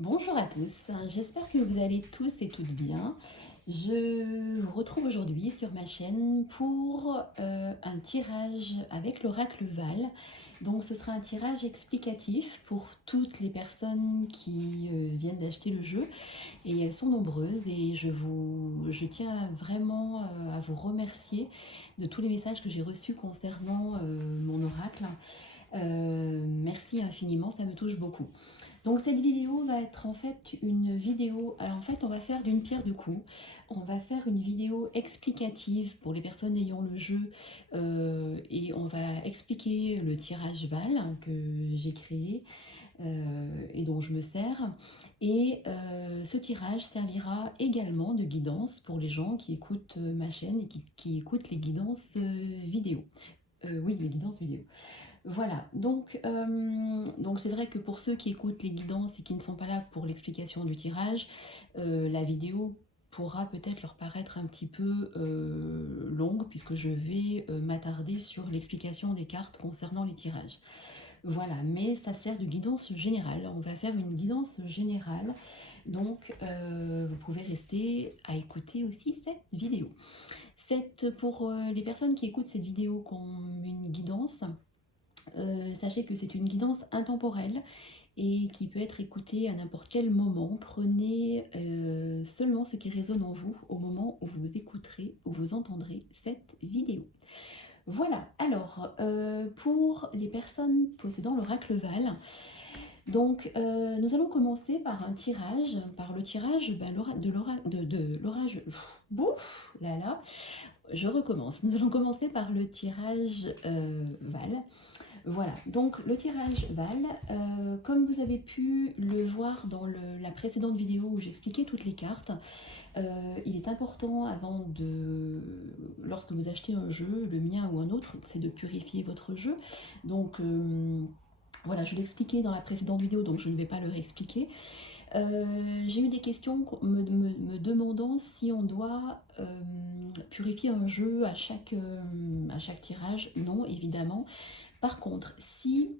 Bonjour à tous, j'espère que vous allez tous et toutes bien. Je vous retrouve aujourd'hui sur ma chaîne pour un tirage avec l'oracle Val. Donc ce sera un tirage explicatif pour toutes les personnes qui viennent d'acheter le jeu et elles sont nombreuses et je tiens vraiment à vous remercier de tous les messages que j'ai reçus concernant mon oracle. Merci infiniment, ça me touche beaucoup. Donc cette vidéo va être en fait une vidéo, alors en fait on va faire d'une pierre deux coups, on va faire une vidéo explicative pour les personnes ayant le jeu et on va expliquer le tirage Val que j'ai créé et dont je me sers. Et ce tirage servira également de guidance pour les gens qui écoutent ma chaîne et qui écoutent les guidances vidéo. Oui, les guidances vidéo. Voilà, donc c'est vrai que pour ceux qui écoutent les guidances et qui ne sont pas là pour l'explication du tirage, la vidéo pourra peut-être leur paraître un petit peu longue puisque je vais m'attarder sur l'explication des cartes concernant les tirages. Voilà, mais ça sert de guidance générale. On va faire une guidance générale, donc vous pouvez rester à écouter aussi cette vidéo. Pour les personnes qui écoutent cette vidéo comme une guidance, sachez que c'est une guidance intemporelle et qui peut être écoutée à n'importe quel moment. Prenez seulement ce qui résonne en vous au moment où vous écouterez, où vous entendrez cette vidéo. Voilà, alors pour les personnes possédant l'oracle Val, donc nous allons commencer par un tirage, par le tirage de l'orage. Bouf, là là, je recommence. Nous allons commencer par le tirage Val. Voilà, donc le tirage Val, comme vous avez pu le voir dans la précédente vidéo où j'expliquais toutes les cartes, il est important lorsque vous achetez un jeu, le mien ou un autre, c'est de purifier votre jeu. Donc voilà, je l'expliquais dans la précédente vidéo, donc je ne vais pas le réexpliquer. J'ai eu des questions me demandant si on doit purifier un jeu à chaque tirage. Non, évidemment. Par contre, si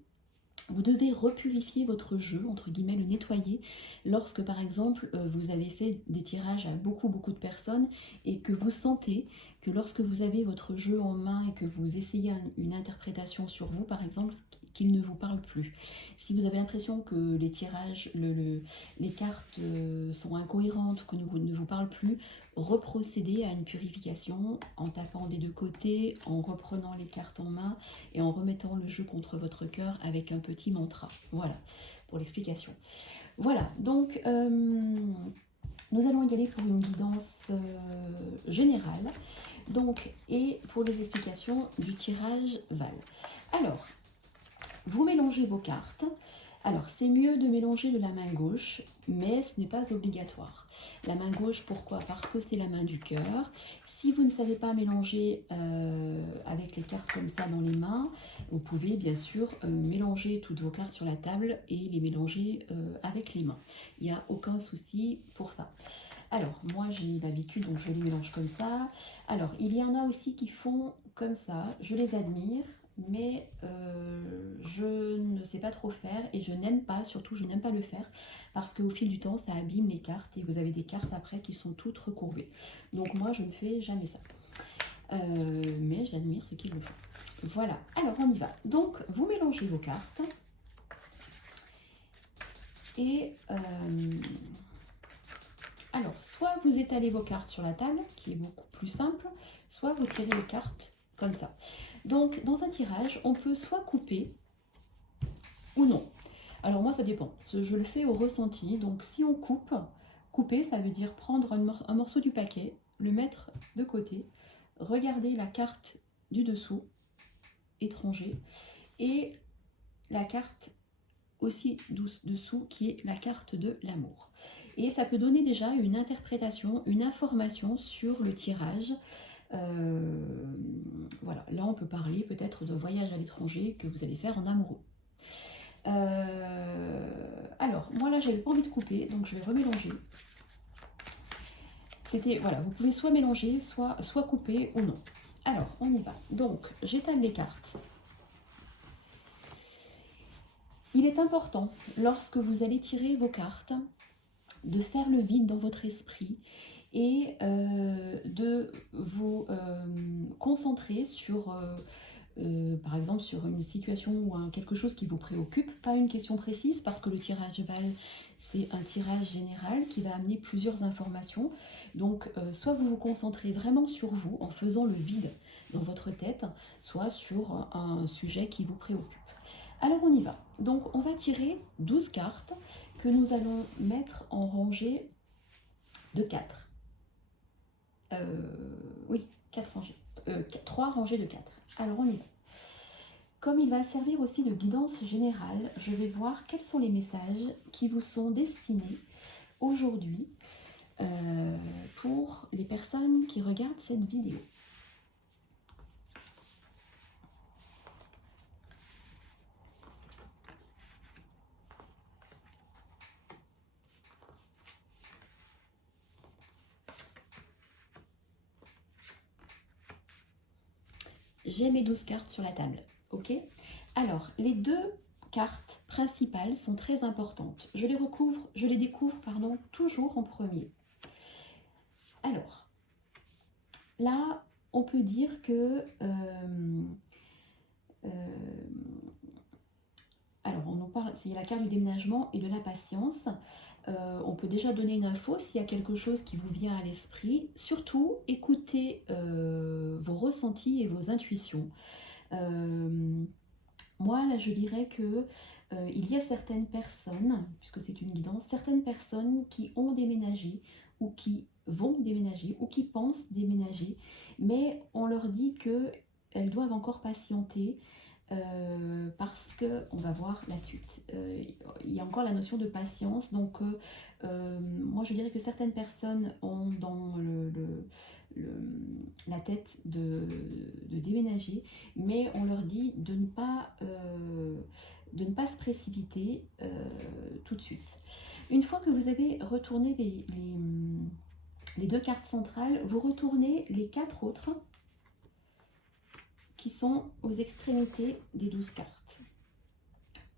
vous devez repurifier votre jeu, entre guillemets, le nettoyer, lorsque par exemple vous avez fait des tirages à beaucoup de personnes et que vous sentez que lorsque vous avez votre jeu en main et que vous essayez une interprétation sur vous, par exemple, qu'il ne vous parle plus. Si vous avez l'impression que les tirages, les cartes sont incohérentes ou que ne vous parlent plus, reprocédez à une purification en tapant des deux côtés, en reprenant les cartes en main et en remettant le jeu contre votre cœur avec un petit mantra. Voilà, pour l'explication. Voilà, donc nous allons y aller pour une guidance générale, donc, et pour les explications du tirage Val. Alors, vous mélangez vos cartes. Alors, c'est mieux de mélanger de la main gauche, mais ce n'est pas obligatoire. La main gauche, pourquoi? Parce que c'est la main du cœur. Si vous ne savez pas mélanger avec les cartes comme ça dans les mains, vous pouvez bien sûr mélanger toutes vos cartes sur la table et les mélanger avec les mains. Il n'y a aucun souci pour ça. Alors, moi j'ai l'habitude, donc je les mélange comme ça. Alors, il y en a aussi qui font comme ça, je les admire, mais je ne sais pas trop faire et je n'aime pas, surtout je n'aime pas le faire parce qu'au fil du temps ça abîme les cartes et vous avez des cartes après qui sont toutes recourbées. Donc moi je ne fais jamais ça. Mais j'admire ceux qui le font. Voilà, alors on y va. Donc vous mélangez vos cartes et alors soit vous étalez vos cartes sur la table, qui est beaucoup plus simple, soit vous tirez les cartes comme ça. Donc, dans un tirage, on peut soit couper ou non. Alors moi, ça dépend. Je le fais au ressenti. Donc, si on coupe, couper, ça veut dire prendre un morceau du paquet, le mettre de côté, regarder la carte du dessous, étranger, et la carte aussi dessous, qui est la carte de l'amour. Et ça peut donner déjà une interprétation, une information sur le tirage. Voilà, là on peut parler peut-être d'un voyage à l'étranger que vous allez faire en amoureux. Alors, moi là j'avais pas envie de couper, donc je vais remélanger. Voilà, vous pouvez soit mélanger, soit couper ou non. Alors, on y va. Donc, j'étale les cartes. Il est important, lorsque vous allez tirer vos cartes, de faire le vide dans votre esprit et de vous concentrer sur, par exemple, sur une situation ou quelque chose qui vous préoccupe, pas une question précise, parce que le tirage Val, c'est un tirage général qui va amener plusieurs informations. Donc, soit vous vous concentrez vraiment sur vous en faisant le vide dans votre tête, soit sur un sujet qui vous préoccupe. Alors on y va. Donc on va tirer 12 cartes que nous allons mettre en rangée de 4. Oui, 4 rangées. 3 rangées de 4. Alors on y va. Comme il va servir aussi de guidance générale, je vais voir quels sont les messages qui vous sont destinés aujourd'hui pour les personnes qui regardent cette vidéo. J'ai mes 12 cartes sur la table, ok? Alors, les 2 cartes principales sont très importantes. Je les découvre, toujours en premier. Alors, là, on peut dire que... alors, on nous parle, c'est la carte du déménagement et de la patience. On peut déjà donner une info s'il y a quelque chose qui vous vient à l'esprit. Surtout, écoutez vos ressentis et vos intuitions. Moi, là, je dirais que il y a certaines personnes, puisque c'est une guidance, certaines personnes qui ont déménagé ou qui vont déménager ou qui pensent déménager, mais on leur dit qu'elles doivent encore patienter parce que on va voir la suite. Il y a encore la notion de patience, donc moi je dirais que certaines personnes ont dans la tête de déménager, mais on leur dit de ne pas se précipiter tout de suite. Une fois que vous avez retourné les 2 cartes centrales, vous retournez les 4 autres qui sont aux extrémités des 12 cartes.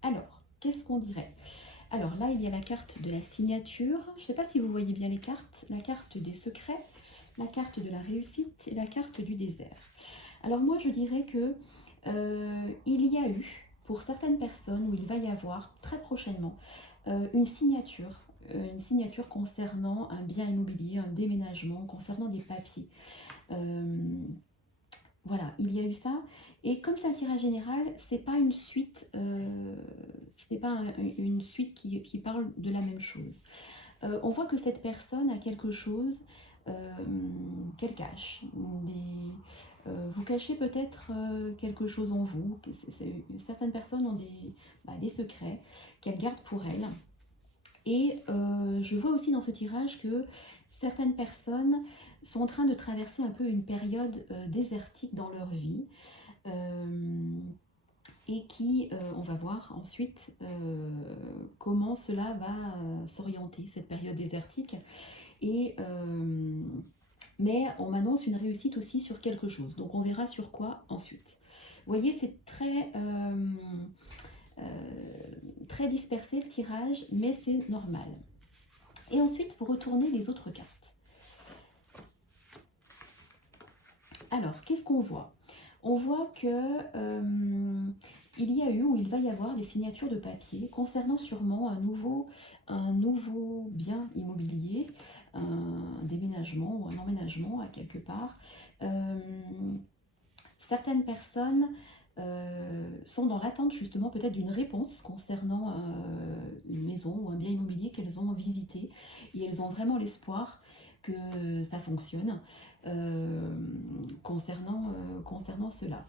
Alors, qu'est-ce qu'on dirait? Alors là, il y a la carte de la signature. Je ne sais pas si vous voyez bien les cartes. La carte des secrets, la carte de la réussite et la carte du désert. Alors moi, je dirais que il y a eu, pour certaines personnes, où il va y avoir très prochainement une signature concernant un bien immobilier, un déménagement, concernant des papiers. Voilà, il y a eu ça. Et comme c'est un tirage général, c'est pas une suite, une suite qui parle de la même chose. On voit que cette personne a quelque chose qu'elle cache. Vous cachez peut-être quelque chose en vous. Certaines personnes ont des secrets qu'elles gardent pour elles. Et je vois aussi dans ce tirage que certaines personnes sont en train de traverser un peu une période désertique dans leur vie et qui, on va voir ensuite comment cela va s'orienter, cette période désertique. Et, mais on m'annonce une réussite aussi sur quelque chose, donc on verra sur quoi ensuite. Vous voyez, c'est très dispersé le tirage, mais c'est normal. Et ensuite, vous retournez les autres cartes. Alors, qu'est-ce qu'on voit? On voit que il y a eu ou il va y avoir des signatures de papier concernant sûrement un nouveau bien immobilier, un déménagement ou un emménagement à quelque part. Certaines personnes sont dans l'attente justement peut-être d'une réponse concernant une maison ou un bien immobilier qu'elles ont visité et elles ont vraiment l'espoir que ça fonctionne concernant cela.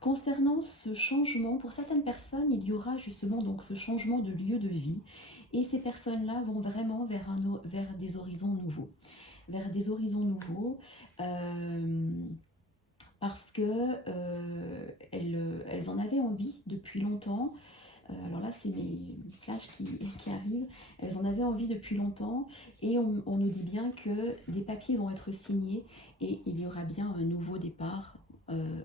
Concernant ce changement, pour certaines personnes, il y aura justement donc ce changement de lieu de vie et ces personnes-là vont vraiment vers des horizons nouveaux. Vers des horizons nouveaux parce que elles en avaient envie depuis longtemps. Alors là, c'est mes flashs qui arrivent. Elles en avaient envie depuis longtemps et on nous dit bien que des papiers vont être signés et il y aura bien un nouveau départ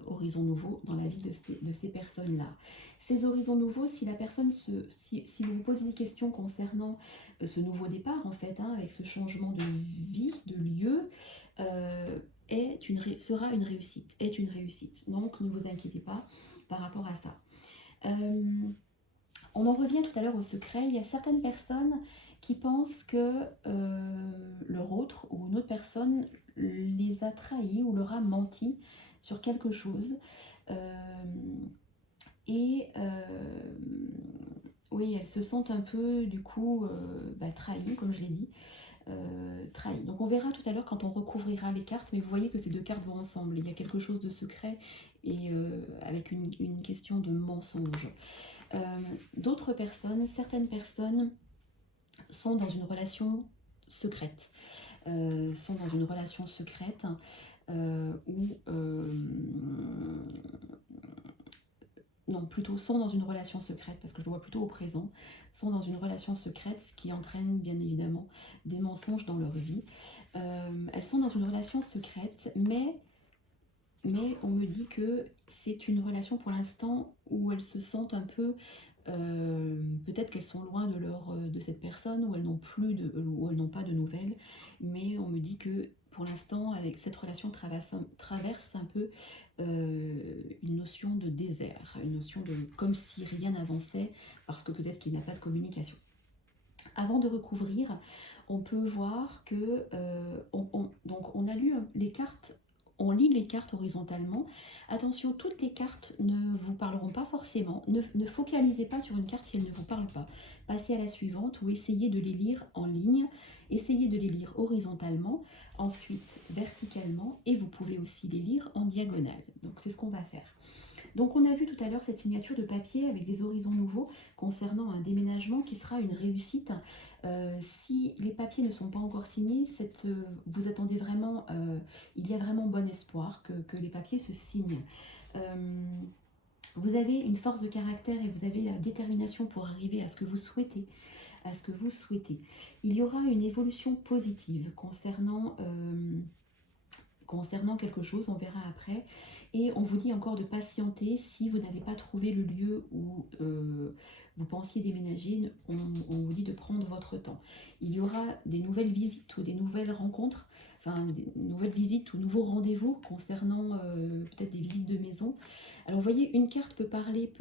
horizons nouveaux dans la vie de ces personnes-là. Ces horizons nouveaux, si la personne si vous vous posez des questions concernant ce nouveau départ, en fait, hein, avec ce changement de vie, de lieu, sera une réussite, est une réussite. Donc, ne vous inquiétez pas par rapport à ça. On en revient tout à l'heure au secret. Il y a certaines personnes qui pensent que leur autre ou une autre personne les a trahis ou leur a menti sur quelque chose. Oui, elles se sentent un peu, du coup, trahies, comme je l'ai dit. Trahies. Donc on verra tout à l'heure quand on recouvrira les cartes, mais vous voyez que ces deux cartes vont ensemble. Il y a quelque chose de secret et avec une question de mensonge. D'autres personnes, certaines personnes sont dans une relation secrète. Non, plutôt sont dans une relation secrète, parce que je le vois plutôt au présent, sont dans une relation secrète, ce qui entraîne bien évidemment des mensonges dans leur vie. Elles sont dans une relation secrète, mais on me dit que c'est une relation pour l'instant où elles se sentent un peu... peut-être qu'elles sont loin de cette personne, où elles n'ont pas de nouvelles, mais on me dit que pour l'instant, avec cette relation traverse un peu une notion de désert, une notion de comme si rien n'avançait, parce que peut-être qu'il n'y a pas de communication. Avant de recouvrir, on peut voir que donc on a lu les cartes. On lit les cartes horizontalement. Attention, toutes les cartes ne vous parleront pas forcément. Ne focalisez pas sur une carte si elle ne vous parle pas. Passez à la suivante ou essayez de les lire en ligne. Essayez de les lire horizontalement, ensuite verticalement, et vous pouvez aussi les lire en diagonale. Donc c'est ce qu'on va faire. Donc on a vu tout à l'heure cette signature de papier avec des horizons nouveaux concernant un déménagement qui sera une réussite. Si les papiers ne sont pas encore signés, vous attendez vraiment, il y a vraiment bon espoir que les papiers se signent. Vous avez une force de caractère et vous avez la détermination pour arriver à ce que vous souhaitez. Il y aura une évolution positive concernant quelque chose, on verra après. Et on vous dit encore de patienter si vous n'avez pas trouvé le lieu où vous pensiez déménager. On vous dit de prendre votre temps. Il y aura des nouvelles visites ou des nouvelles rencontres, enfin des nouvelles visites ou nouveaux rendez-vous concernant peut-être des visites de maison. Alors vous voyez, une carte peut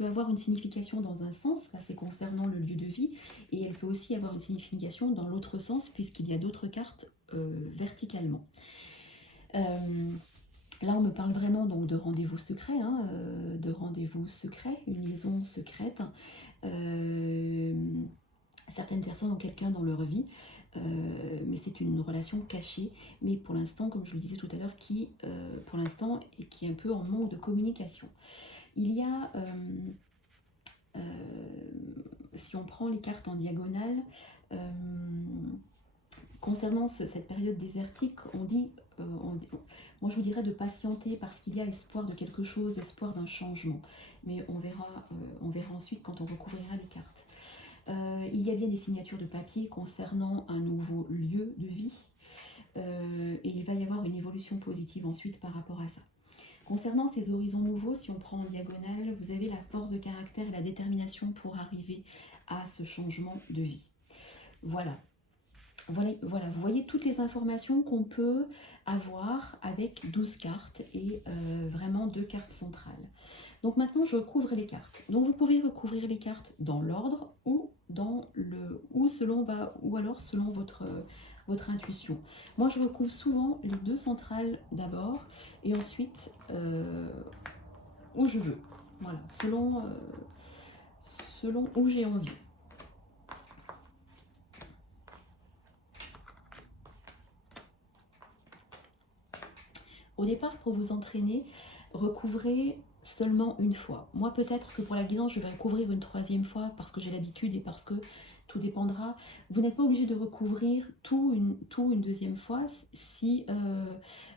avoir une signification dans un sens, là c'est concernant le lieu de vie, et elle peut aussi avoir une signification dans l'autre sens puisqu'il y a d'autres cartes verticalement. Là, on me parle vraiment donc de rendez-vous secret, une liaison secrète. Certaines personnes ont quelqu'un dans leur vie, mais c'est une relation cachée. Mais pour l'instant, comme je le disais tout à l'heure, qui est un peu en manque de communication. Il y a, si on prend les cartes en diagonale, concernant cette période désertique, moi je vous dirais de patienter parce qu'il y a espoir de quelque chose, espoir d'un changement. Mais on verra ensuite quand on recouvrira les cartes. Il y a bien des signatures de papier concernant un nouveau lieu de vie. Et il va y avoir une évolution positive ensuite par rapport à ça. Concernant ces horizons nouveaux, si on prend en diagonale, vous avez la force de caractère et la détermination pour arriver à ce changement de vie. Voilà, vous voyez toutes les informations qu'on peut avoir avec 12 cartes et vraiment 2 cartes centrales. Donc maintenant, je recouvre les cartes. Donc vous pouvez recouvrir les cartes dans l'ordre ou alors selon votre intuition. Moi, je recouvre souvent les 2 centrales d'abord et ensuite où je veux. Voilà, selon où j'ai envie. Au départ, pour vous entraîner, recouvrez seulement une fois. Moi, peut-être que pour la guidance, je vais recouvrir une 3e fois parce que j'ai l'habitude et parce que tout dépendra. Vous n'êtes pas obligé de recouvrir tout une 2e fois. Si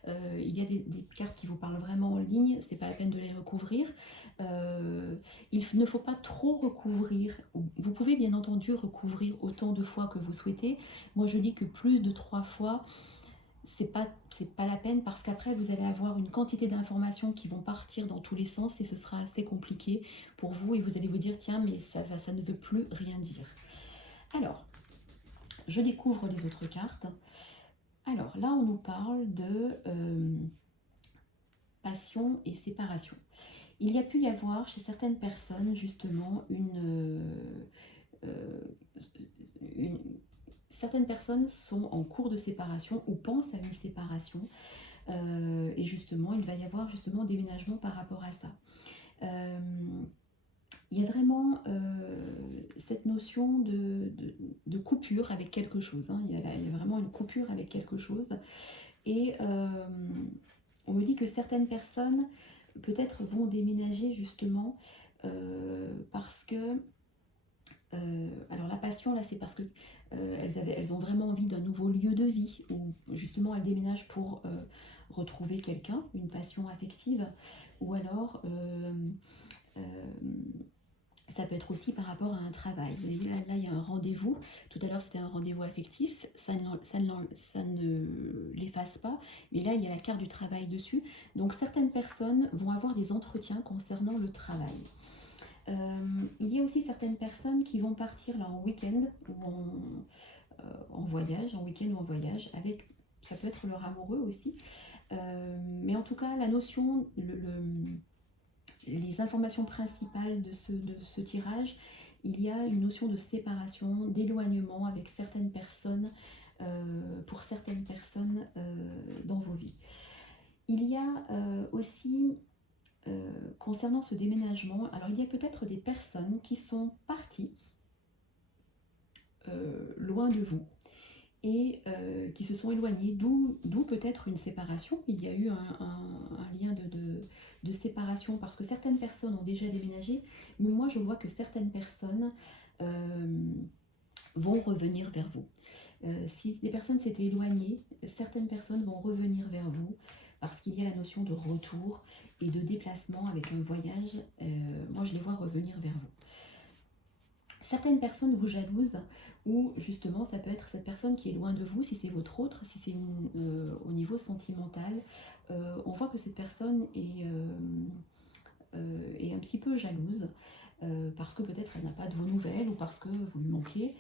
il y a des cartes qui vous parlent vraiment en ligne, c'est pas la peine de les recouvrir. Il ne faut pas trop recouvrir. Vous pouvez bien entendu recouvrir autant de fois que vous souhaitez. Moi, je dis que plus de 3 fois, c'est pas la peine parce qu'après vous allez avoir une quantité d'informations qui vont partir dans tous les sens et ce sera assez compliqué pour vous et vous allez vous dire tiens mais ça ne veut plus rien dire. Alors, je découvre les autres cartes. Alors là on nous parle de passion et séparation. Il y a pu y avoir chez certaines personnes justement une certaines personnes sont en cours de séparation ou pensent à une séparation et justement il va y avoir justement déménagement par rapport à ça. Euh, il y a vraiment cette notion de coupure avec quelque chose, hein. Il y a vraiment une coupure avec quelque chose et on me dit que certaines personnes peut-être vont déménager justement parce que alors la passion là c'est parce que elles ont vraiment envie d'un nouveau lieu de vie ou justement elles déménagent pour retrouver quelqu'un, une passion affective ou alors euh, ça peut être aussi par rapport à un travail. Vous voyez, là, il y a un rendez-vous. Tout à l'heure, c'était un rendez-vous affectif. Ça ne l'efface pas. Mais là, il y a la carte du travail dessus. Donc, certaines personnes vont avoir des entretiens concernant le travail. Il y a aussi certaines personnes qui vont partir là, en week-end ou en voyage, en week-end ou en voyage. Avec, ça peut être leur amoureux aussi. Mais en tout cas, la notion, les informations principales de ce tirage, il y a une notion de séparation, d'éloignement avec certaines personnes, pour certaines personnes dans vos vies. Il y a aussi, concernant ce déménagement, alors il y a peut-être des personnes qui sont parties loin de vous et qui se sont éloignées, d'où peut-être une séparation. Il y a eu un lien de séparation parce que certaines personnes ont déjà déménagé, mais moi je vois que certaines personnes vont revenir vers vous. Si des personnes s'étaient éloignées, certaines personnes vont revenir vers vous parce qu'il y a la notion de retour et de déplacement avec un voyage. Moi je les vois revenir vers vous. Certaines personnes vous jalousent ou justement ça peut être cette personne qui est loin de vous, si c'est votre autre, si c'est au niveau sentimental. On voit que cette personne est un petit peu jalouse parce que peut-être elle n'a pas de vos nouvelles ou parce que vous lui manquez.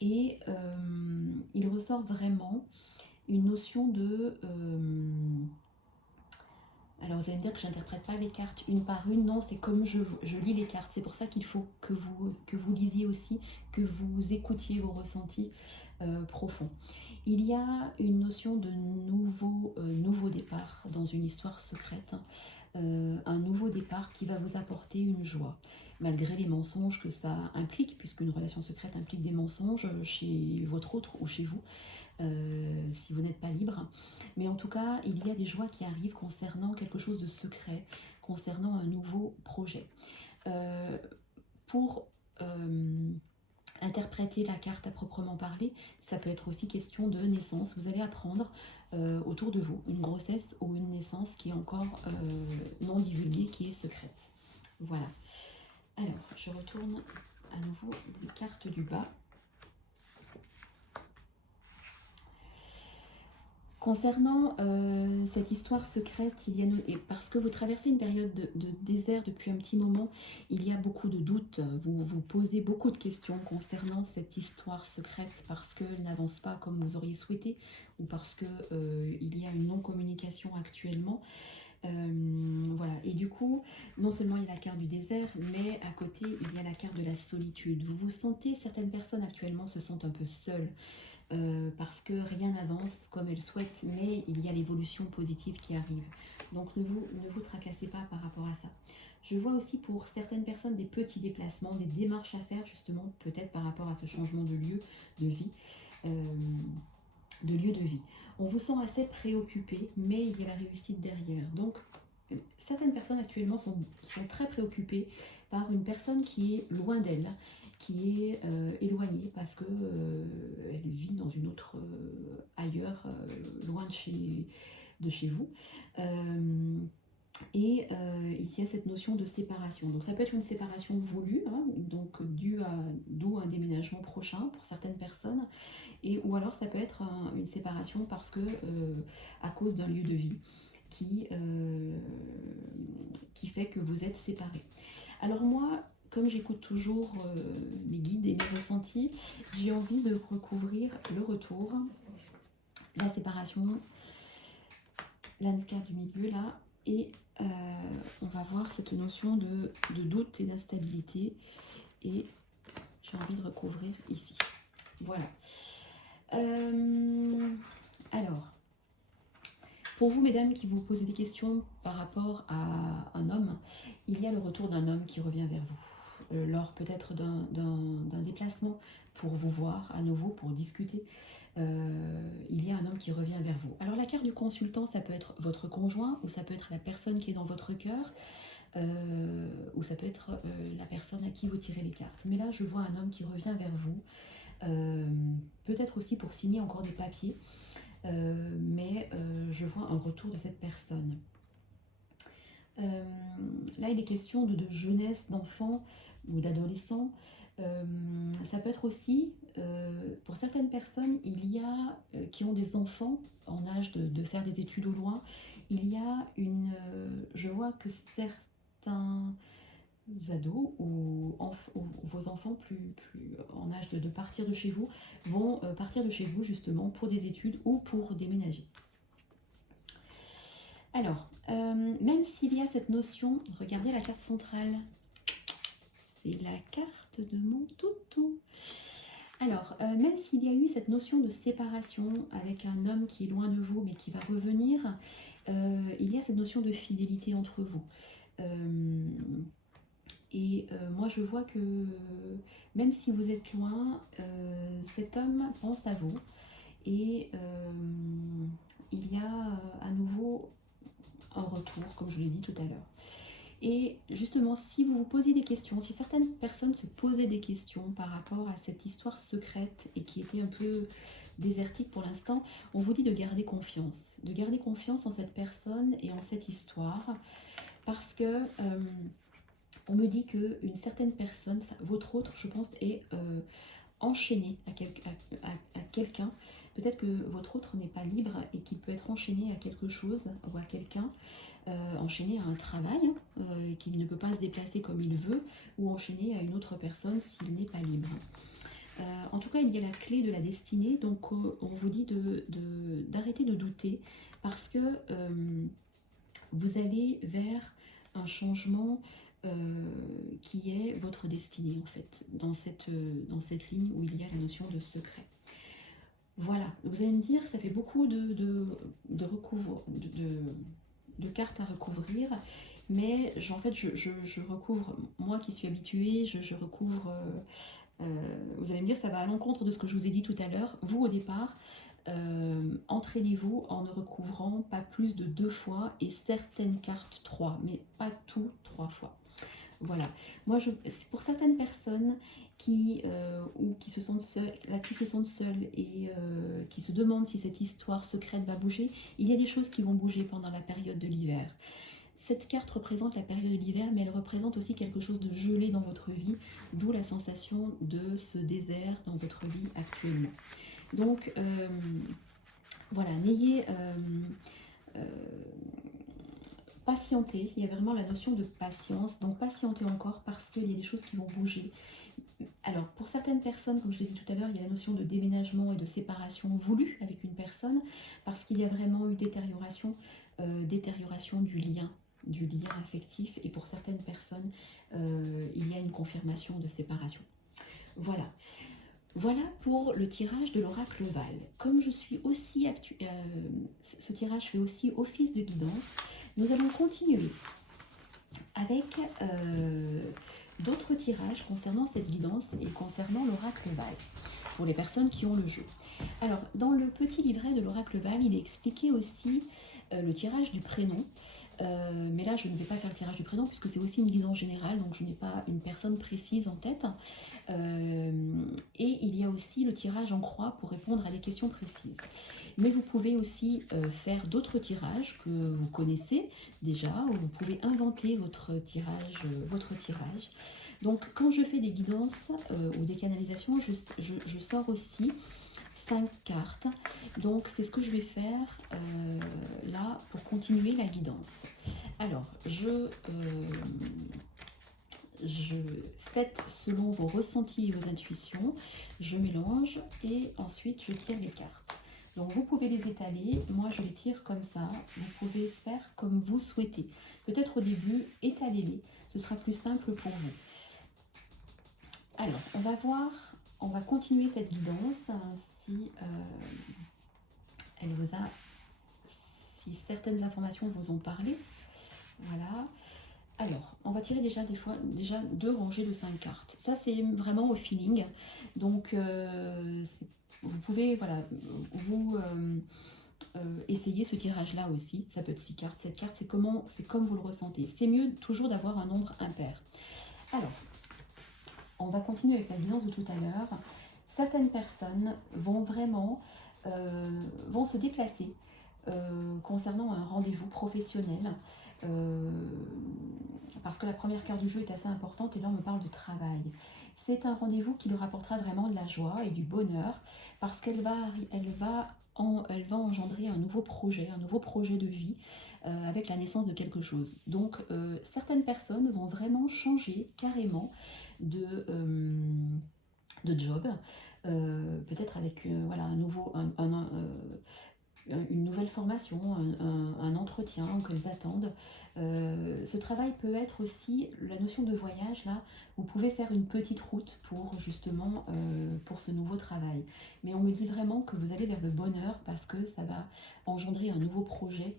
Il ressort vraiment une notion de... alors vous allez me dire que je n'interprète pas les cartes une par une, non, c'est comme je lis les cartes. C'est pour ça qu'il faut que vous lisiez aussi, que vous écoutiez vos ressentis profonds. Il y a une notion de nouveau départ dans une histoire secrète, un nouveau départ qui va vous apporter une joie, malgré les mensonges que ça implique, puisqu'une relation secrète implique des mensonges chez votre autre ou chez vous. Si vous n'êtes pas libre. Mais en tout cas, il y a des joies qui arrivent concernant quelque chose de secret, concernant un nouveau projet. Pour interpréter la carte à proprement parler, ça peut être aussi question de naissance. Vous allez apprendre autour de vous une grossesse ou une naissance qui est encore non divulguée, qui est secrète. Voilà. Alors, je retourne à nouveau les cartes du bas. Concernant cette histoire secrète, et parce que vous traversez une période de désert depuis un petit moment, il y a beaucoup de doutes, vous vous posez beaucoup de questions concernant cette histoire secrète parce qu'elle n'avance pas comme vous auriez souhaité ou parce qu'il y a une non-communication actuellement. Voilà, et du coup, non seulement il y a la carte du désert, mais à côté, il y a la carte de la solitude. Vous vous sentez, certaines personnes actuellement se sentent un peu seules. Parce que rien n'avance comme elles souhaitent, mais il y a l'évolution positive qui arrive. Donc ne vous tracassez pas par rapport à ça. Je vois aussi pour certaines personnes des petits déplacements, des démarches à faire justement, peut-être par rapport à ce changement de lieu de vie. On vous sent assez préoccupé, mais il y a la réussite derrière. Donc certaines personnes actuellement sont très préoccupées par une personne qui est loin d'elle, qui est éloignée parce que elle vit dans une autre ailleurs, loin de chez vous. Et il y a cette notion de séparation. Donc ça peut être une séparation voulue, hein, donc d'où un déménagement prochain pour certaines personnes, ou alors ça peut être une séparation parce que à cause d'un lieu de vie qui fait que vous êtes séparés. Alors moi, comme j'écoute toujours mes guides et mes ressentis, j'ai envie de recouvrir le retour, la séparation, la carte du milieu là, et on va voir cette notion de doute et d'instabilité, et j'ai envie de recouvrir ici. Voilà. Alors, pour vous, mesdames, qui vous posez des questions par rapport à un homme, il y a le retour d'un homme qui revient vers vous, lors peut-être d'un déplacement pour vous voir à nouveau, pour discuter. Il y a un homme qui revient vers vous. Alors la carte du consultant, ça peut être votre conjoint, ou ça peut être la personne qui est dans votre cœur, ou ça peut être la personne à qui vous tirez les cartes. Mais là, je vois un homme qui revient vers vous, peut-être aussi pour signer encore des papiers, mais je vois un retour de cette personne. Là, il est question de jeunesse, d'enfants ou d'adolescents. Ça peut être aussi, pour certaines personnes, qui ont des enfants en âge de faire des études au loin, je vois que certains ados ou vos enfants plus en âge de partir de chez vous vont partir de chez vous justement pour des études ou pour déménager. Alors, même s'il y a cette notion, regardez la carte centrale, c'est la carte de mon toutou. Alors, même s'il y a eu cette notion de séparation avec un homme qui est loin de vous mais qui va revenir, il y a cette notion de fidélité entre vous. Moi je vois que même si vous êtes loin, cet homme pense à vous, et il y a à nouveau un retour, comme je l'ai dit tout à l'heure. Et justement, si vous vous posez des questions, si certaines personnes se posaient des questions par rapport à cette histoire secrète et qui était un peu désertique pour l'instant, on vous dit de garder confiance en cette personne et en cette histoire, parce que on me dit qu'une certaine personne, votre autre, je pense, est enchaîné à quelqu'un. Peut-être que votre autre n'est pas libre et qu'il peut être enchaîné à quelque chose ou à quelqu'un, enchaîné à un travail, qu'il ne peut pas se déplacer comme il veut, ou enchaîné à une autre personne s'il n'est pas libre. En tout cas, il y a la clé de la destinée, donc on vous dit d'arrêter de douter, parce que vous allez vers un changement qui est votre destinée en fait, dans cette ligne où il y a la notion de secret. Voilà, vous allez me dire, ça fait beaucoup de cartes à recouvrir, mais en fait je recouvre, moi qui suis habituée, je recouvre, vous allez me dire, ça va à l'encontre de ce que je vous ai dit tout à l'heure. Vous au départ, entraînez-vous en ne recouvrant pas plus de 2 fois, et certaines cartes 3, mais pas tout 3 fois. Voilà, moi pour certaines personnes qui se sentent seules et qui se demandent si cette histoire secrète va bouger, il y a des choses qui vont bouger pendant la période de l'hiver. Cette carte représente la période de l'hiver, mais elle représente aussi quelque chose de gelé dans votre vie, d'où la sensation de ce désert dans votre vie actuellement. Donc voilà, n'ayez patienter, il y a vraiment la notion de patience, donc patientez encore parce qu'il y a des choses qui vont bouger. Alors pour certaines personnes, comme je l'ai dit tout à l'heure, il y a la notion de déménagement et de séparation voulue avec une personne, parce qu'il y a vraiment eu détérioration du lien affectif, et pour certaines personnes, il y a une confirmation de séparation. Voilà. Voilà pour le tirage de l'oracle Val. Comme je suis aussi ce tirage fait aussi office de guidance, nous allons continuer avec d'autres tirages concernant cette guidance et concernant l'oracle Val, pour les personnes qui ont le jeu. Alors, dans le petit livret de l'oracle Val, il est expliqué aussi le tirage du prénom. Mais là, je ne vais pas faire le tirage du prénom puisque c'est aussi une guidance générale, donc je n'ai pas une personne précise en tête. et il y a aussi le tirage en croix pour répondre à des questions précises. Mais vous pouvez aussi faire d'autres tirages que vous connaissez déjà, ou vous pouvez inventer votre tirage. Donc quand je fais des guidances ou des canalisations, je sors aussi 5 cartes. Donc c'est ce que je vais faire là pour continuer la guidance. Alors je faites selon vos ressentis et vos intuitions, je mélange et ensuite je tire les cartes. Donc vous pouvez les étaler, moi je les tire comme ça, vous pouvez faire comme vous souhaitez. Peut-être au début, étalez-les, ce sera plus simple pour vous. Alors, on va continuer cette guidance si si certaines informations vous ont parlé. Voilà. Alors, on va tirer déjà déjà 2 rangées de 5 cartes. Ça, c'est vraiment au feeling. Donc, vous pouvez, voilà, vous essayer ce tirage-là aussi. Ça peut être 6 cartes, 7 cartes, c'est comme vous le ressentez. C'est mieux toujours d'avoir un nombre impair. Alors, on va continuer avec la guidance de tout à l'heure. Certaines personnes vont vraiment vont se déplacer concernant un rendez-vous professionnel. Parce que la première carte du jeu est assez importante et là on me parle de travail. C'est un rendez-vous qui leur apportera vraiment de la joie et du bonheur parce qu'elle va engendrer un nouveau projet de vie avec la naissance de quelque chose. Donc certaines personnes vont vraiment changer carrément de job, peut-être avec voilà, une nouvelle formation, un entretien qu'elles attendent. Ce travail peut être aussi la notion de voyage. Là, vous pouvez faire une petite route pour justement pour ce nouveau travail. Mais on me dit vraiment que vous allez vers le bonheur parce que ça va engendrer un nouveau projet,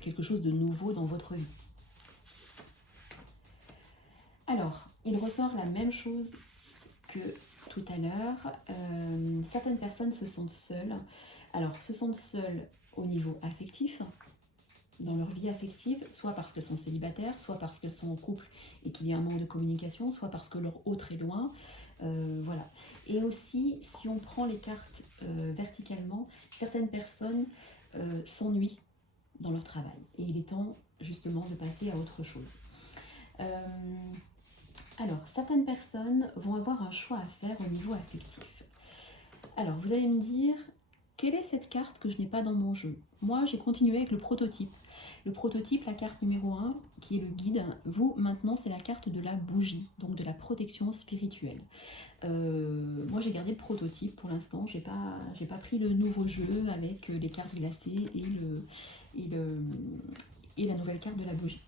quelque chose de nouveau dans votre vie. Alors, il ressort la même chose que tout à l'heure. Certaines personnes se sentent seules. Alors, se sentent seules au niveau affectif, dans leur vie affective, soit parce qu'elles sont célibataires, soit parce qu'elles sont en couple et qu'il y a un manque de communication, soit parce que leur autre est loin. Voilà. Et aussi, si on prend les cartes verticalement, certaines personnes s'ennuient dans leur travail. Et il est temps justement de passer à autre chose. Alors, certaines personnes vont avoir un choix à faire au niveau affectif. Alors, vous allez me dire, quelle est cette carte que je n'ai pas dans mon jeu? Moi, j'ai continué avec le prototype. Le prototype, la carte numéro 1, qui est le guide. Vous, maintenant, c'est la carte de la bougie, donc de la protection spirituelle. Moi, j'ai gardé le prototype pour l'instant. J'ai pas pris le nouveau jeu avec les cartes glacées et la nouvelle carte de la bougie.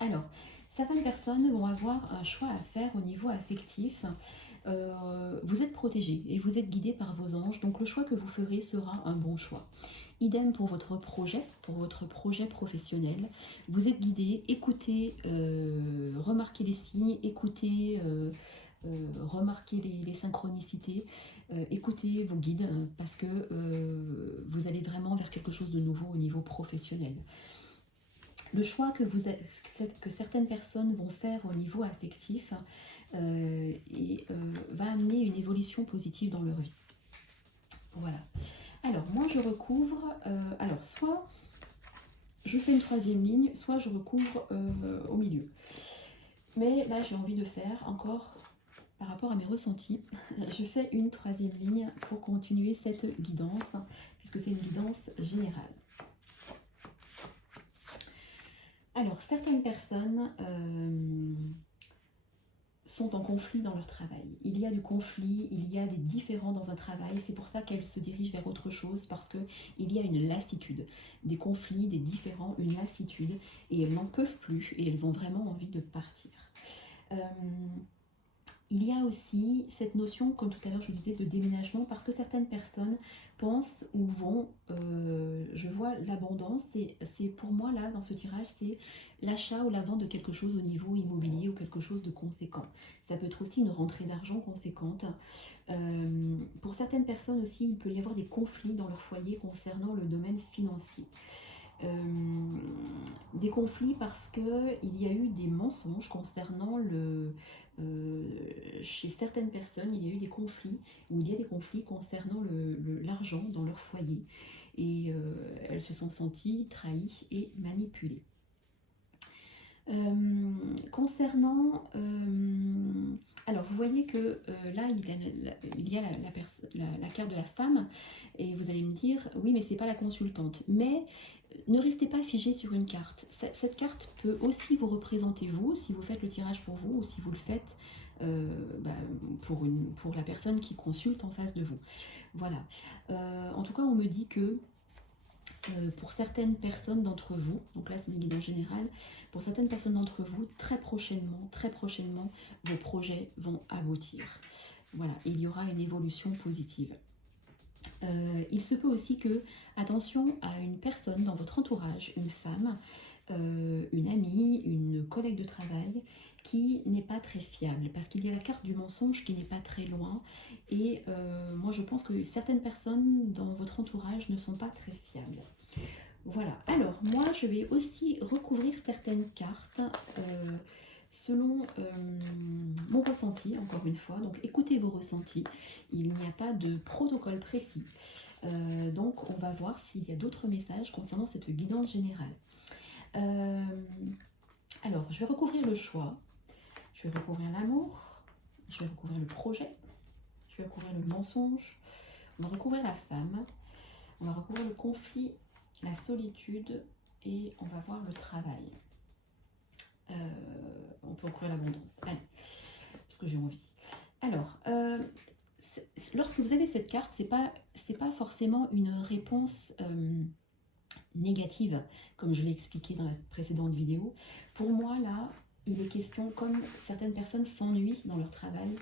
Alors, certaines personnes vont avoir un choix à faire au niveau affectif. Vous êtes protégé et vous êtes guidé par vos anges, donc le choix que vous ferez sera un bon choix. Idem pour votre projet professionnel. Vous êtes guidé, écoutez, remarquez les signes, écoutez, remarquez les synchronicités, écoutez vos guides parce que vous allez vraiment vers quelque chose de nouveau au niveau professionnel. Le choix que certaines personnes vont faire au niveau affectif va amener une évolution positive dans leur vie. Voilà. Alors, moi, je recouvre... alors, soit je fais une 3e ligne, soit je recouvre au milieu. Mais là, j'ai envie de faire encore, par rapport à mes ressentis, je fais une 3e ligne pour continuer cette guidance, puisque c'est une guidance générale. Alors, certaines personnes sont en conflit dans leur travail. Il y a du conflit, il y a des différends dans un travail. C'est pour ça qu'elles se dirigent vers autre chose, parce qu'il y a une lassitude. Des conflits, des différends, une lassitude. Et elles n'en peuvent plus et elles ont vraiment envie de partir. Il y a aussi cette notion, comme tout à l'heure je vous disais, de déménagement, parce que certaines personnes pensent ou vont, je vois l'abondance, c'est pour moi là, dans ce tirage, c'est l'achat ou la vente de quelque chose au niveau immobilier ou quelque chose de conséquent. Ça peut être aussi une rentrée d'argent conséquente. Pour certaines personnes aussi, il peut y avoir des conflits dans leur foyer concernant le domaine financier. Des conflits parce qu'il y a eu des mensonges concernant chez certaines personnes, il y a eu des conflits, ou il y a des conflits concernant l'argent dans leur foyer. Et elles se sont senties trahies et manipulées. Concernant... alors, vous voyez que là, il y a la carte de la femme, et vous allez me dire, oui, mais c'est pas la consultante. Mais ne restez pas figé sur une carte. Cette carte peut aussi vous représenter vous, si vous faites le tirage pour vous, ou si vous le faites pour la personne qui consulte en face de vous. Voilà. En tout cas, on me dit que pour certaines personnes d'entre vous, donc là c'est une guidance générale, pour certaines personnes d'entre vous, très prochainement, vos projets vont aboutir. Voilà, il y aura une évolution positive. Il se peut aussi que, attention à une personne dans votre entourage, une femme, une amie, une collègue de travail, qui n'est pas très fiable, parce qu'il y a la carte du mensonge qui n'est pas très loin, et moi je pense que certaines personnes dans votre entourage ne sont pas très fiables. Voilà, alors moi je vais aussi recouvrir certaines cartes selon mon ressenti, encore une fois. Donc écoutez vos ressentis, il n'y a pas de protocole précis. Donc on va voir s'il y a d'autres messages concernant cette guidance générale. Alors je vais recouvrir le choix, je vais recouvrir l'amour, je vais recouvrir le projet, je vais recouvrir le mensonge, on va recouvrir la femme, on va recouvrir le conflit, la solitude, et on va voir le travail. On peut recouvrir l'abondance. Allez, parce que j'ai envie. Alors, lorsque vous avez cette carte, c'est pas forcément une réponse négative, comme je l'ai expliqué dans la précédente vidéo. Pour moi, là, il est question, comme certaines personnes s'ennuient dans leur travail,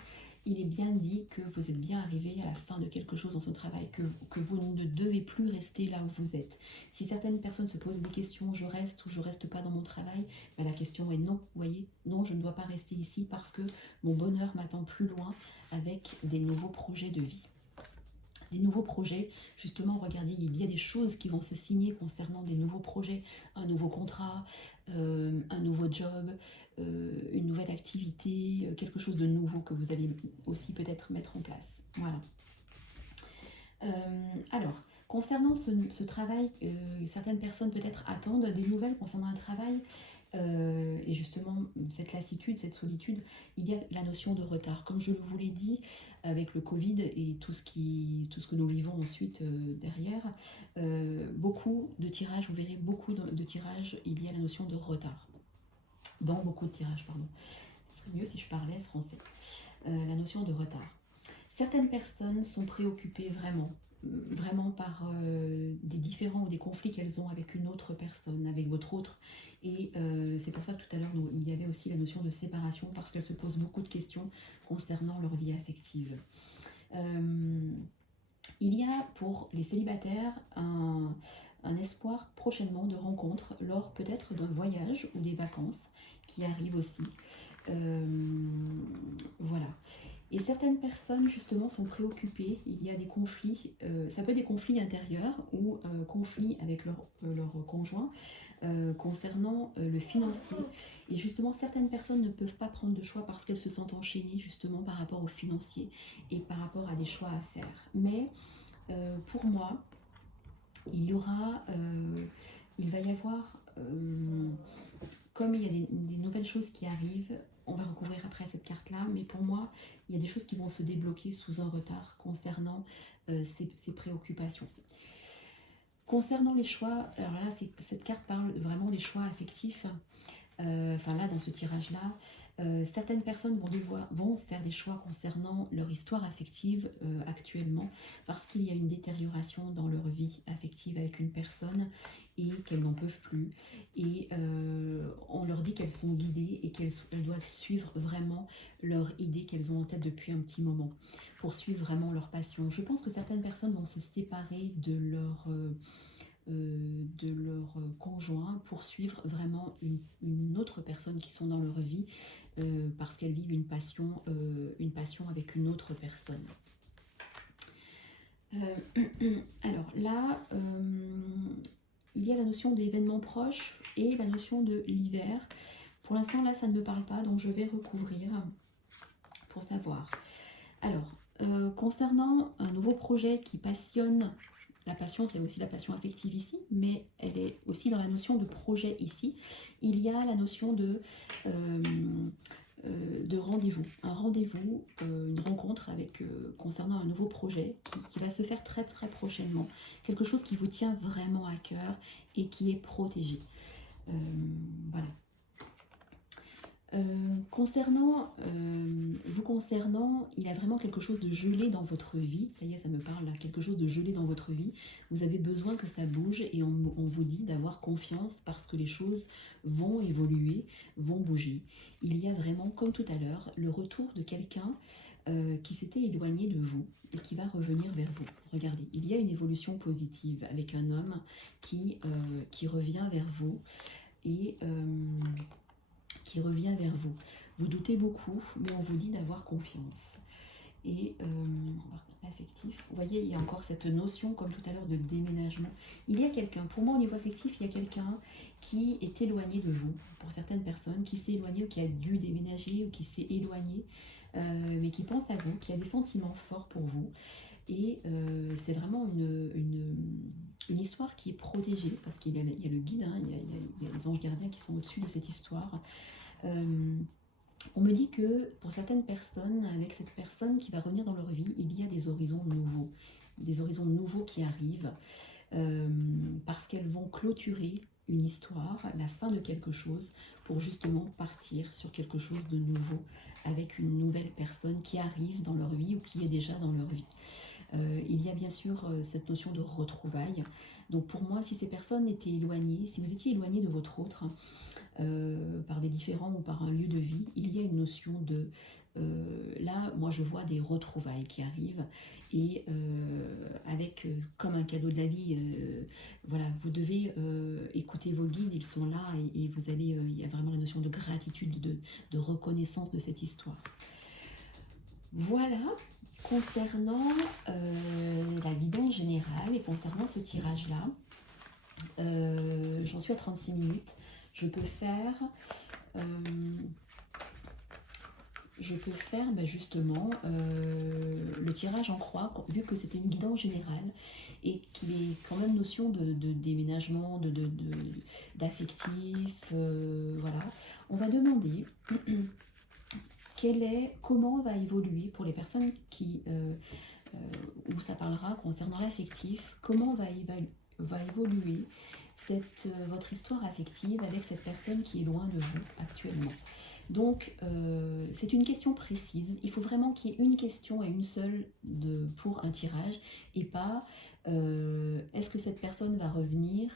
il est bien dit que vous êtes bien arrivé à la fin de quelque chose dans ce travail, que vous ne devez plus rester là où vous êtes. Si certaines personnes se posent des questions, je reste ou je reste pas dans mon travail, ben la question est non, vous voyez, non, je ne dois pas rester ici parce que mon bonheur m'attend plus loin avec des nouveaux projets de vie. Des nouveaux projets, justement, regardez, il y a des choses qui vont se signer concernant des nouveaux projets, un nouveau contrat, un nouveau job, une nouvelle activité, quelque chose de nouveau que vous allez aussi peut-être mettre en place. Voilà. Alors, concernant ce travail, certaines personnes peut-être attendent des nouvelles concernant un travail, et justement cette lassitude, cette solitude, il y a la notion de retard. Comme je vous l'ai dit, avec le Covid et tout ce que nous vivons ensuite derrière, beaucoup de tirages, vous verrez beaucoup de tirages, il y a la notion de retard. Dans beaucoup de tirages, pardon. Ce serait mieux si je parlais français. La notion de retard. Certaines personnes sont préoccupées vraiment par des différends ou des conflits qu'elles ont avec une autre personne, avec votre autre. Et c'est pour ça que tout à l'heure, il y avait aussi la notion de séparation, parce qu'elles se posent beaucoup de questions concernant leur vie affective. Il y a pour les célibataires un espoir prochainement de rencontre lors peut-être d'un voyage ou des vacances qui arrivent aussi. Voilà. Et certaines personnes, justement, sont préoccupées. Il y a des conflits, ça peut être des conflits intérieurs ou conflits avec leur conjoint concernant le financier. Et justement, certaines personnes ne peuvent pas prendre de choix parce qu'elles se sentent enchaînées, justement, par rapport au financier et par rapport à des choix à faire. Mais pour moi, il va y avoir, comme il y a des nouvelles choses qui arrivent, on va recouvrir après cette carte-là, mais pour moi, il y a des choses qui vont se débloquer sous un retard concernant ces préoccupations. Concernant les choix, alors là, cette carte parle vraiment des choix affectifs. Enfin là, dans ce tirage-là, certaines personnes vont faire des choix concernant leur histoire affective actuellement, parce qu'il y a une détérioration dans leur vie affective avec une personne et qu'elles n'en peuvent plus. Et on leur dit qu'elles sont guidées et qu'elles doivent suivre vraiment leur idée qu'elles ont en tête depuis un petit moment, pour suivre vraiment leur passion. Je pense que certaines personnes vont se séparer de leur conjoint pour suivre vraiment une autre personne qui sont dans leur vie, parce qu'elles vivent une passion avec une autre personne. Alors là, il y a la notion d'événements proches et la notion de l'hiver. Pour l'instant, là, ça ne me parle pas, donc je vais recouvrir pour savoir. Alors, concernant un nouveau projet qui passionne, la passion c'est aussi la passion affective ici, mais elle est aussi dans la notion de projet ici, il y a la notion euh, de rendez-vous. Un rendez-vous, une rencontre avec, concernant un nouveau projet qui va se faire très très prochainement. Quelque chose qui vous tient vraiment à cœur et qui est protégé. Voilà. Vous concernant, il y a vraiment quelque chose de gelé dans votre vie. Ça y est, ça me parle là, quelque chose de gelé dans votre vie. Vous avez besoin que ça bouge et on vous dit d'avoir confiance parce que les choses vont évoluer, vont bouger. Il y a vraiment, comme tout à l'heure, le retour de quelqu'un qui s'était éloigné de vous et qui va revenir vers vous. Regardez, il y a une évolution positive avec un homme qui revient vers vous et qui revient vers vous. Vous doutez beaucoup, mais on vous dit d'avoir confiance. Et affectif, vous voyez, il y a encore cette notion, comme tout à l'heure, de déménagement. Il y a quelqu'un, pour moi au niveau affectif, il y a quelqu'un qui est éloigné de vous, pour certaines personnes, qui s'est éloigné ou qui a dû déménager ou qui s'est éloigné, mais qui pense à vous, qui a des sentiments forts pour vous. Et c'est vraiment une histoire qui est protégée, parce qu'il y a le guide, hein, il y a les anges gardiens qui sont au-dessus de cette histoire. On me dit que pour certaines personnes, avec cette personne qui va revenir dans leur vie, il y a des horizons nouveaux qui arrivent, parce qu'elles vont clôturer une histoire, la fin de quelque chose, pour justement partir sur quelque chose de nouveau, avec une nouvelle personne qui arrive dans leur vie ou qui est déjà dans leur vie. Il y a bien sûr cette notion de retrouvailles. Donc pour moi, si ces personnes étaient éloignées, si vous étiez éloigné de votre autre, par des différends ou par un lieu de vie, il y a une notion de... là, moi je vois des retrouvailles qui arrivent et avec comme un cadeau de la vie, voilà, vous devez écouter vos guides, ils sont là et vous allez, il y a vraiment la notion de gratitude, de reconnaissance de cette histoire. Voilà, concernant la guidance générale et concernant ce tirage-là, j'en suis à 36 minutes. Je peux faire justement le tirage en croix, vu que c'était une guidance générale et qu'il est quand même notion de déménagement, d'affectif, voilà. On va demander comment va évoluer pour les personnes où ça parlera concernant l'affectif, comment va évoluer votre histoire affective avec cette personne qui est loin de vous actuellement. Donc, c'est une question précise. Il faut vraiment qu'il y ait une question et une seule pour un tirage et pas est-ce que cette personne va revenir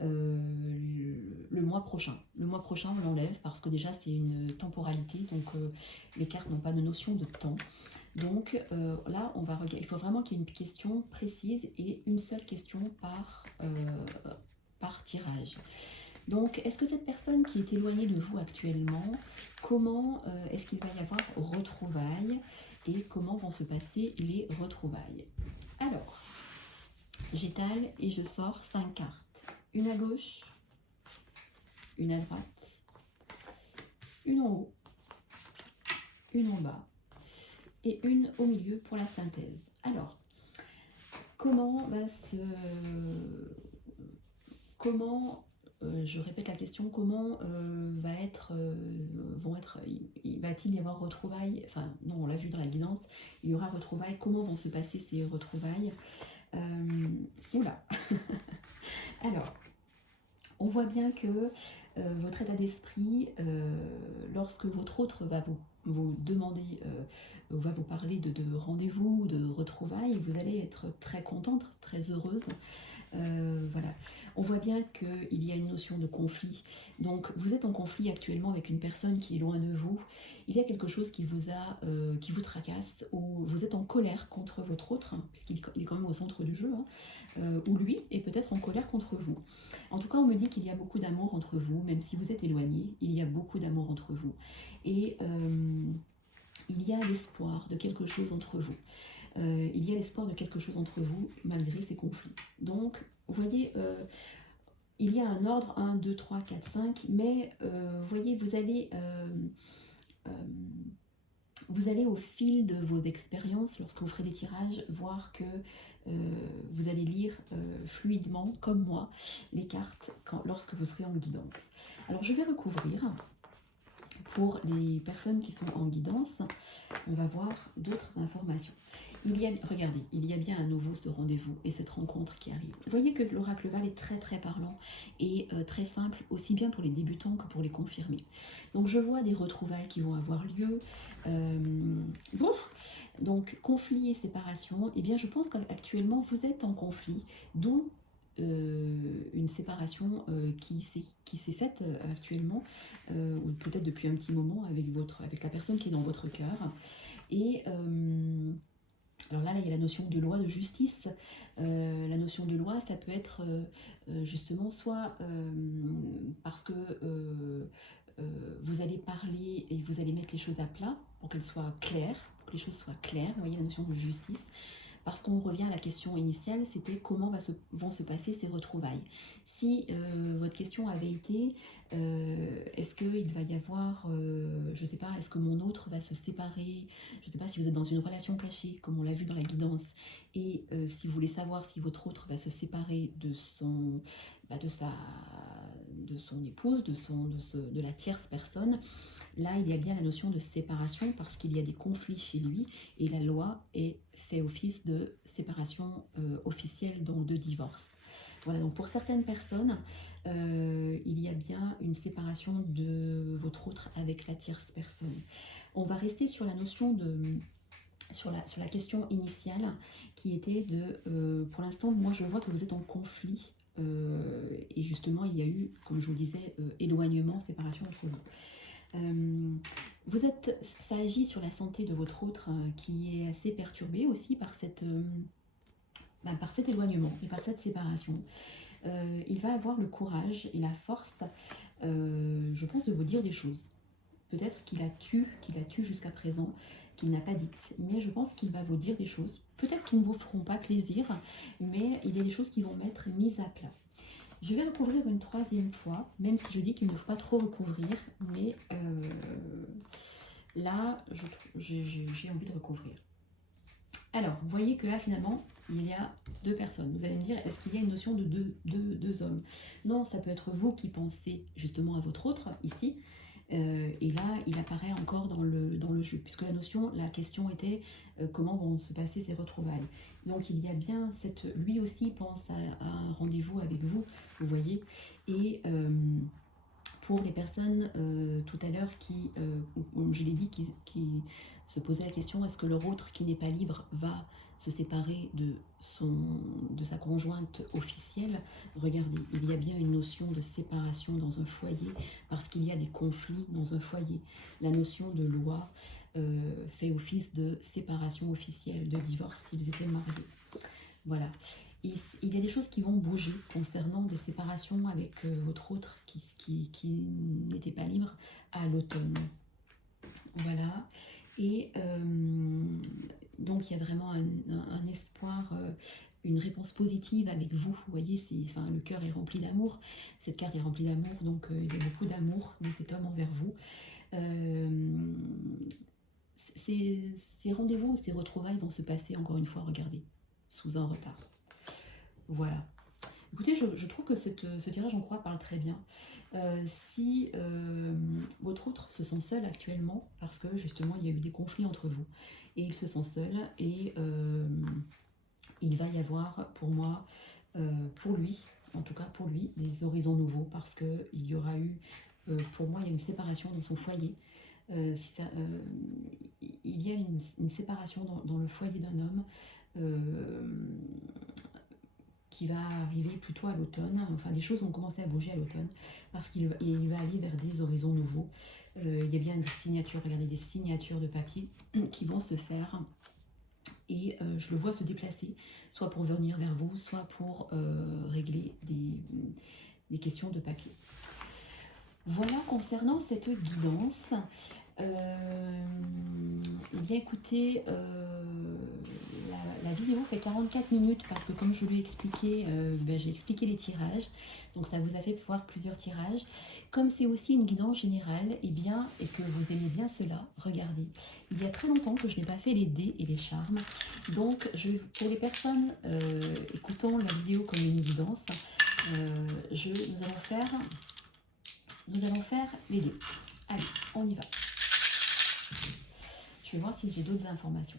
le mois prochain. Le mois prochain, on l'enlève parce que déjà, c'est une temporalité. Donc, les cartes n'ont pas de notion de temps. Donc là, on va regarder. Il faut vraiment qu'il y ait une question précise et une seule question par tirage. Donc, est-ce que cette personne qui est éloignée de vous actuellement, comment est-ce qu'il va y avoir retrouvailles et comment vont se passer les retrouvailles? Alors, j'étale et je sors 5 cartes. Une à gauche, une à droite, une en haut, une en bas et une au milieu pour la synthèse. Alors, je répète la question, comment va-t-il y avoir retrouvailles? Enfin, non, on l'a vu dans la guidance, il y aura retrouvailles. Comment vont se passer ces retrouvailles? Oula. Alors, on voit bien que votre état d'esprit, lorsque votre autre va vous demander, va vous parler de rendez-vous, de retrouvailles, vous allez être très contente, très heureuse. Voilà. On voit bien qu'il y a une notion de conflit. Donc, vous êtes en conflit actuellement avec une personne qui est loin de vous. Il y a quelque chose qui vous tracasse, ou vous êtes en colère contre votre autre, hein, puisqu'il est quand même au centre du jeu, hein, ou lui est peut-être en colère contre vous. En tout cas, on me dit qu'il y a beaucoup d'amour entre vous, même si vous êtes éloignés, il y a beaucoup d'amour entre vous. Et il y a l'espoir de quelque chose entre vous. Il y a l'espoir de quelque chose entre vous, malgré ces conflits. Donc, vous voyez, il y a un ordre, 1, 2, 3, 4, 5, mais vous voyez, vous allez Vous allez au fil de vos expériences, lorsque vous ferez des tirages, voir que vous allez lire fluidement, comme moi, les cartes lorsque vous serez en guidance. Alors je vais recouvrir. Pour les personnes qui sont en guidance, on va voir d'autres informations. Regardez, il y a bien à nouveau ce rendez-vous et cette rencontre qui arrive. Vous voyez que l'oracle Val est très parlant et très simple, aussi bien pour les débutants que pour les confirmés. Donc je vois des retrouvailles qui vont avoir lieu. Bon, donc conflit et séparation, eh bien je pense qu'actuellement vous êtes en conflit, d'où une séparation qui s'est faite actuellement, ou peut-être depuis un petit moment avec la personne qui est dans votre cœur. Et alors là, il y a la notion de loi, de justice. La notion de loi, ça peut être justement soit parce que vous allez parler et vous allez mettre les choses à plat pour qu'elles soient claires, pour que les choses soient claires. Vous voyez la notion de justice. Parce qu'on revient à la question initiale, c'était comment vont se passer ces retrouvailles. Si votre question avait été, est-ce qu'il va y avoir, je ne sais pas, est-ce que mon autre va se séparer, je ne sais pas si vous êtes dans une relation cachée, comme on l'a vu dans la guidance, et si vous voulez savoir si votre autre va se séparer de son épouse, de la tierce personne, là, il y a bien la notion de séparation parce qu'il y a des conflits chez lui et la loi fait office de séparation officielle, donc de divorce. Voilà, donc pour certaines personnes, il y a bien une séparation de votre autre avec la tierce personne. On va rester sur la notion sur la question initiale qui était pour l'instant, moi je vois que vous êtes en conflit et justement il y a eu, comme je vous le disais, éloignement, séparation entre vous. Ça agit sur la santé de votre autre qui est assez perturbée aussi par cet éloignement et par cette séparation. Il va avoir le courage et la force, je pense, de vous dire des choses. Peut-être qu'il a tué jusqu'à présent, qu'il n'a pas dites, mais je pense qu'il va vous dire des choses. Peut-être qu'ils ne vous feront pas plaisir, mais il y a des choses qui vont être mises à plat. Je vais recouvrir une troisième fois, même si je dis qu'il ne faut pas trop recouvrir, mais là, j'ai envie de recouvrir. Alors, vous voyez que là, finalement, il y a deux personnes. Vous allez me dire, est-ce qu'il y a une notion de deux hommes? Non, ça peut être vous qui pensez justement à votre autre, ici, et là, il apparaît encore dans le jeu, puisque la question était comment vont se passer ces retrouvailles. Donc il y a bien lui aussi pense à un rendez-vous avec vous, vous voyez, et pour les personnes tout à l'heure comme je l'ai dit, qui se posaient la question, est-ce que leur autre qui n'est pas libre va se séparer de sa conjointe officielle? Regardez, il y a bien une notion de séparation dans un foyer parce qu'il y a des conflits dans un foyer. La notion de loi fait office de séparation officielle, de divorce s'ils étaient mariés. Voilà. Il y a des choses qui vont bouger concernant des séparations avec votre autre qui n'était pas libre à l'automne. Voilà. Et donc il y a vraiment un espoir, une réponse positive avec vous. Vous voyez, le cœur est rempli d'amour. Cette carte est remplie d'amour, donc il y a beaucoup d'amour de cet homme envers vous. Ces rendez-vous, ces retrouvailles vont se passer, encore une fois, regardez, sous un retard. Voilà. Écoutez, je trouve que ce tirage en croix parle très bien. Si votre autre se sent seul actuellement, parce que justement il y a eu des conflits entre vous, et il se sent seul, et il va y avoir pour moi, pour lui, en tout cas pour lui, des horizons nouveaux, parce qu'il y aura eu, pour moi, il y a une séparation dans son foyer. Il y a une séparation dans le foyer d'un homme qui va arriver plutôt à l'automne. Enfin, des choses vont commencer à bouger à l'automne parce qu'il va aller vers des horizons nouveaux. Il y a bien des signatures, regardez, des signatures de papier qui vont se faire et je le vois se déplacer, soit pour venir vers vous, soit pour régler des questions de papier. Voilà concernant cette guidance. Eh bien écoutez, la vidéo fait 44 minutes parce que comme je lui ai expliqué, j'ai expliqué les tirages. Donc ça vous a fait voir plusieurs tirages. Comme c'est aussi une guidance générale, et que vous aimez bien cela, regardez. Il y a très longtemps que je n'ai pas fait les dés et les charmes. Donc pour les personnes écoutant la vidéo comme une guidance, nous allons faire les dés. Allez, on y va. Je vais voir si j'ai d'autres informations.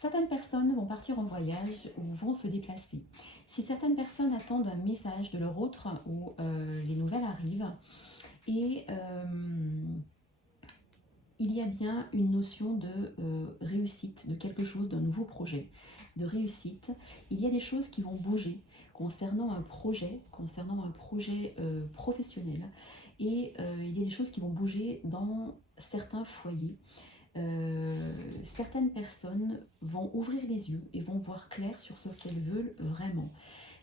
Certaines personnes vont partir en voyage ou vont se déplacer. Si certaines personnes attendent un message de leur autre ou les nouvelles arrivent, et il y a bien une notion de réussite, de quelque chose, d'un nouveau projet, de réussite. Il y a des choses qui vont bouger concernant un projet professionnel. Et il y a des choses qui vont bouger dans certains foyers. Certaines personnes vont ouvrir les yeux et vont voir clair sur ce qu'elles veulent vraiment.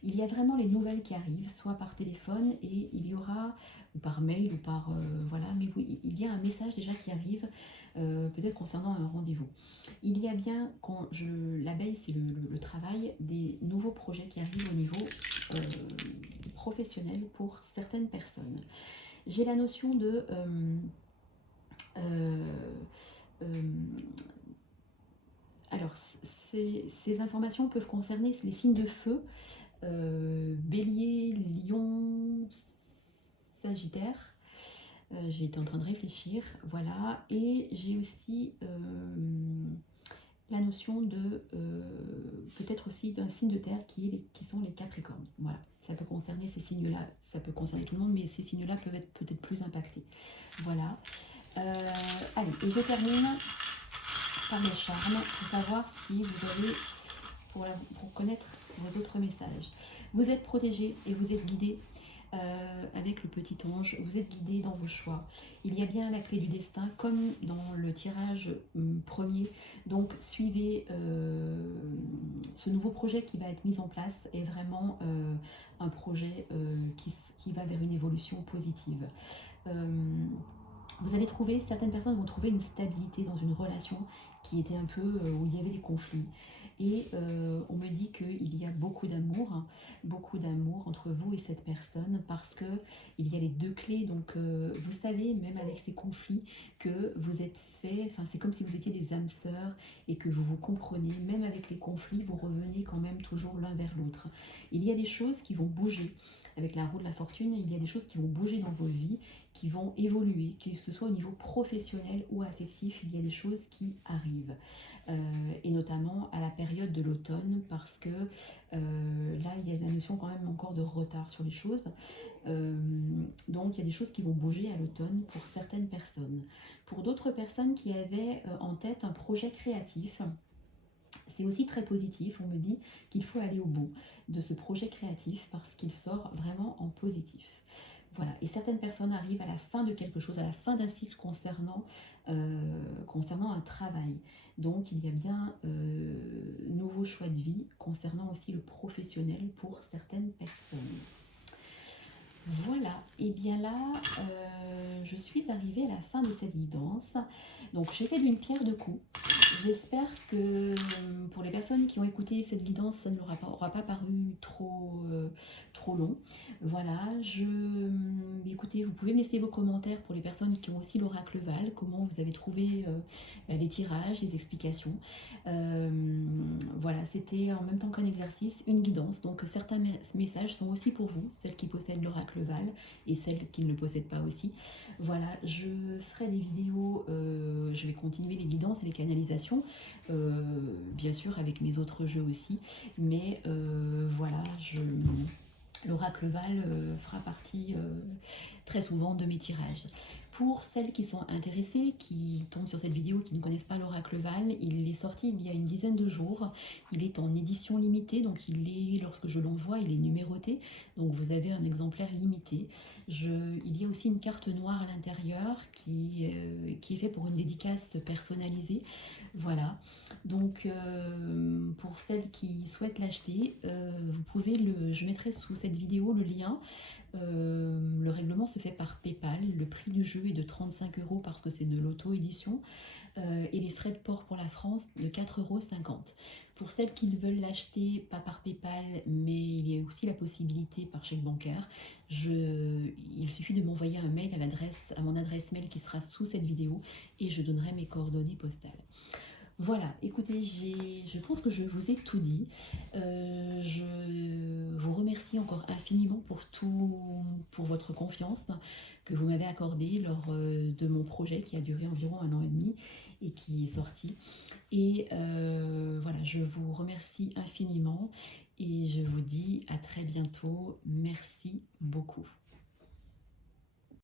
Il y a vraiment les nouvelles qui arrivent, soit par téléphone et il y aura, ou par mail, ou par... voilà, mais oui, il y a un message déjà qui arrive, peut-être concernant un rendez-vous. Il y a bien, l'abeille c'est le travail, des nouveaux projets qui arrivent au niveau professionnel pour certaines personnes. J'ai la notion de... alors, ces informations peuvent concerner les signes de feu, Bélier, Lion, Sagittaire. J'ai été en train de réfléchir, voilà. Et j'ai aussi la notion de peut-être aussi d'un signe de terre qui sont les Capricornes. Voilà, ça peut concerner ces signes-là, ça peut concerner tout le monde, mais ces signes-là peuvent être peut-être plus impactés. Voilà. Allez, et je termine par les charmes pour savoir si vous avez, pour connaître vos autres messages. Vous êtes protégé et vous êtes guidé avec le petit ange. Vous êtes guidé dans vos choix. Il y a bien la clé du destin comme dans le tirage premier. Donc suivez ce nouveau projet qui va être mis en place est vraiment un projet qui va vers une évolution positive. Vous allez trouver, certaines personnes vont trouver une stabilité dans une relation qui était un peu, où il y avait des conflits. Et on me dit qu'il y a beaucoup d'amour entre vous et cette personne parce que il y a les deux clés. Donc vous savez, même avec ces conflits, que vous êtes fait, enfin c'est comme si vous étiez des âmes sœurs et que vous vous comprenez. Même avec les conflits, vous revenez quand même toujours l'un vers l'autre. Il y a des choses qui vont bouger. Avec la roue de la fortune, il y a des choses qui vont bouger dans vos vies, qui vont évoluer, que ce soit au niveau professionnel ou affectif, il y a des choses qui arrivent. Et notamment à la période de l'automne, parce que là, il y a la notion quand même encore de retard sur les choses. Donc, il y a des choses qui vont bouger à l'automne pour certaines personnes. Pour d'autres personnes qui avaient en tête un projet créatif, c'est aussi très positif, on me dit qu'il faut aller au bout de ce projet créatif parce qu'il sort vraiment en positif. Voilà, et certaines personnes arrivent à la fin de quelque chose, à la fin d'un cycle concernant un travail. Donc il y a bien nouveau choix de vie concernant aussi le professionnel pour certaines personnes. Voilà, et bien là, je suis arrivée à la fin de cette guidance. Donc j'ai fait d'une pierre deux coups. J'espère que pour les personnes qui ont écouté cette guidance, ça ne leur aura pas paru trop long. Voilà, écoutez, vous pouvez me laisser vos commentaires pour les personnes qui ont aussi l'oracle Val, comment vous avez trouvé les tirages, les explications. Voilà, c'était en même temps qu'un exercice, une guidance. Donc certains messages sont aussi pour vous, celles qui possèdent l'oracle Val et celles qui ne le possèdent pas aussi. Voilà, je ferai des vidéos, je vais continuer les guidances et les canalisations, bien sûr avec mes autres jeux aussi, mais voilà, l'oracle Val fera partie très souvent de mes tirages. Pour celles qui sont intéressées, qui tombent sur cette vidéo, qui ne connaissent pas l'oracle Val, il est sorti il y a une dizaine de jours. Il est en édition limitée, donc lorsque je l'envoie, il est numéroté. Donc vous avez un exemplaire limité. Il y a aussi une carte noire à l'intérieur qui est faite pour une dédicace personnalisée. Voilà, donc pour celles qui souhaitent l'acheter, vous pouvez je mettrai sous cette vidéo le lien. Le règlement se fait par PayPal. Le prix du jeu est de 35 € parce que c'est de l'auto-édition. et les frais de port pour la France de 4,50 €. Pour celles qui veulent l'acheter, pas par PayPal, mais il y a aussi la possibilité par chèque bancaire, il suffit de m'envoyer un mail à mon adresse mail qui sera sous cette vidéo et je donnerai mes coordonnées postales. Voilà, écoutez, je pense que je vous ai tout dit. Je vous remercie encore infiniment pour votre confiance que vous m'avez accordée lors de mon projet qui a duré environ 1 an et demi et qui est sorti. Et voilà, je vous remercie infiniment et je vous dis à très bientôt. Merci beaucoup.